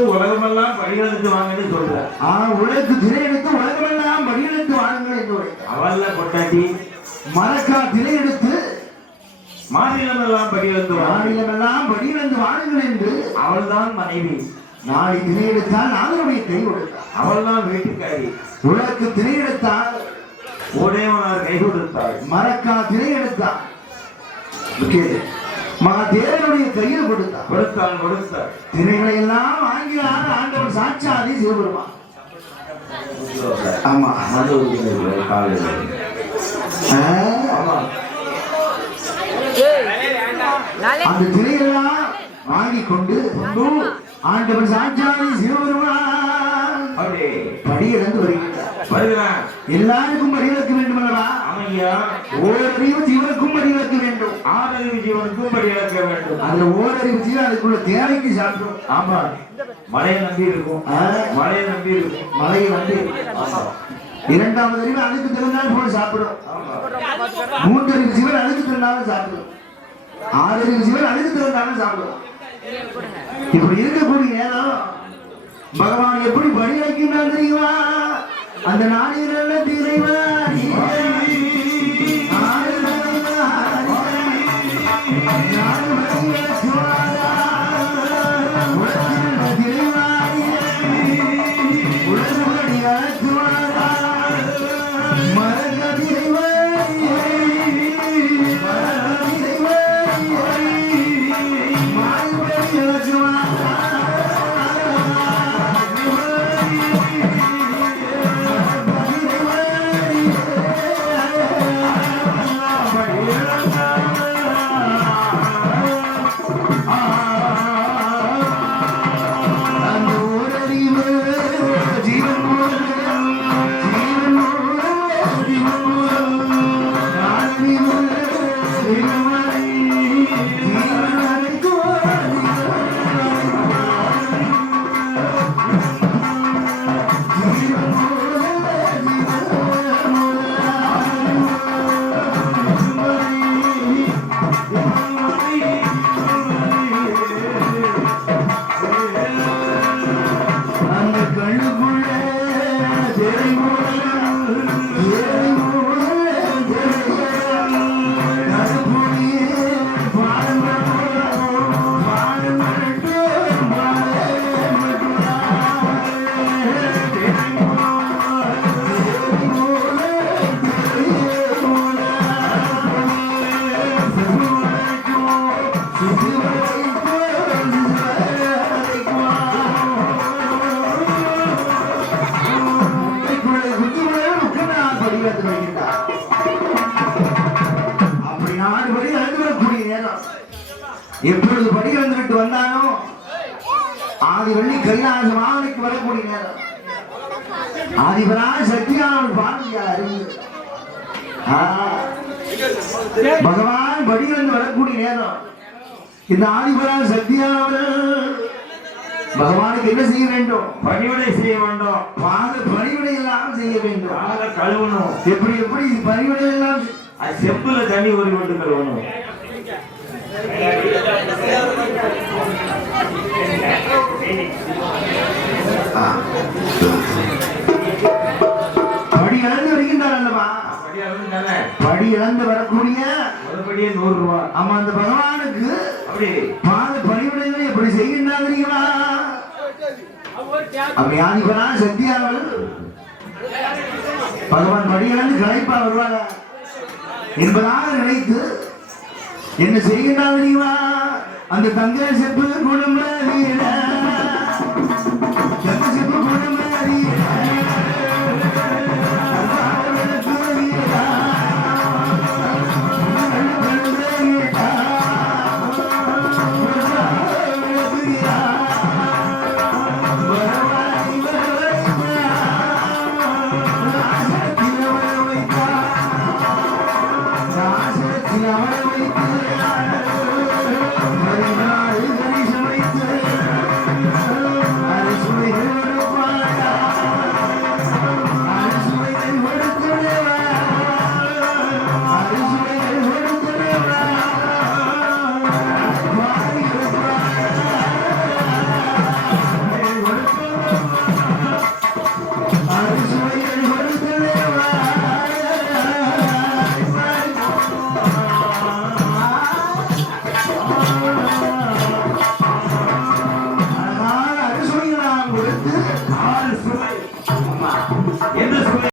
உலகமெல்லாம் படிகளுக்கு வாங்கன்னு சொல்ற ஆ உலகத்து திரை எடுத்து உலகமெல்லாம் வடிவெடுத்து வாழுங்கள் என்று. அவல்ல கொண்டாட்டி மரக்கா திரை எடுத்து மாநிலம் எல்லாம் படிகளுக்கு வாங்க மாநிலமெல்லாம் வடிவெடுத்து வாழுங்கள் என்று அவள்தான் மனைவி. நாளை திரை எடுத்தால் நாதனுடைய கை கொடுத்தார் அவள்தான் வீட்டுக்காரி. உலக்கு திரை எடுத்தால் உடையவனார் கை கொடுத்தாள். மரக்கா திரை எடுத்தார் கேளு. மகாதேவனுடைய கையில் கொடுத்தார் கொடுத்தாள் கொடுத்தாள் திரைகளை எல்லாம் வாங்கினார் ஆண்டவன் சாட்சாதி சிவபெருமான். ஆமா. ஆமா அந்த திரையெல்லாம் வாங்கி கொண்டு ஆண்டவன் சாட்சாதி சிவபெருமான். அப்படி படியிழந்து வருகின்றார் வருகிறான் எல்லாருக்கும் படிவிளக்க வேண்டும் அல்லவா அமையா. ஓரறிவு ஜீவனுக்கும் வேண்டும். ஆதரவு ஜீவனுக்கும் படி இழக்க வேண்டும். அதுல ஓரறிவு ஜீவன் அதுக்குள்ள தேவைக்கு சாப்பிடும். ஆமா. மழையை நம்பி இருக்கும். மழையை நம்பி இருக்கும். மழை வந்து இரண்டாவது அறிவு அதுக்கு தகுந்தால் போல சாப்பிடும். ஆமா. மூன்றறிவு ஜீவன் அதுக்கு தகுந்தாலும் சாப்பிடும். ஆறறிவு ஜீவன் அதுக்கு தகுந்தாலும் சாப்பிடும். இப்படி இருக்கக்கூடிய நேரம் பகவான் எப்படி படி வைக்கின்றான் தெரியுமா? அந்த நாளில் எப்பொழுது படி வந்துவிட்டு வந்தானோ ஆதி வெள்ளி கைலாச மாவனுக்கு வரக்கூடிய நேரம். ஆதிபரா சக்தியான பாரதியார் அறிவு ஆ. பகவான் படி வந்து வரக்கூடிய நேரம். இந்த ஆதிபரா சக்தியானவர் பகவானுக்கு என்ன செய்ய வேண்டும்? பணிவிடை செய்ய வேண்டும். பாத பணிவிடை எல்லாம் செய்ய வேண்டும். கழுவணும். எப்படி எப்படி பணிவிடை எல்லாம் செம்புல தண்ணி ஒரு விட்டு கழுவணும். படி இழந்து வருகின்றார் அல்லவா? படி இழந்து வரக்கூடிய மறுபடியே நூறு ரூபா ஆமா அந்த பகவானுக்கு அப்படி. பாத பணிவிடைகளை எப்படி அப்படி சக்தியானவர். பகவான் படி இழந்து களைப்பா வருவாங்க என்பதாக நினைத்து என்ன செய்கின்றார் தெரியுமா? அந்த தங்க செப்பு குடும்ப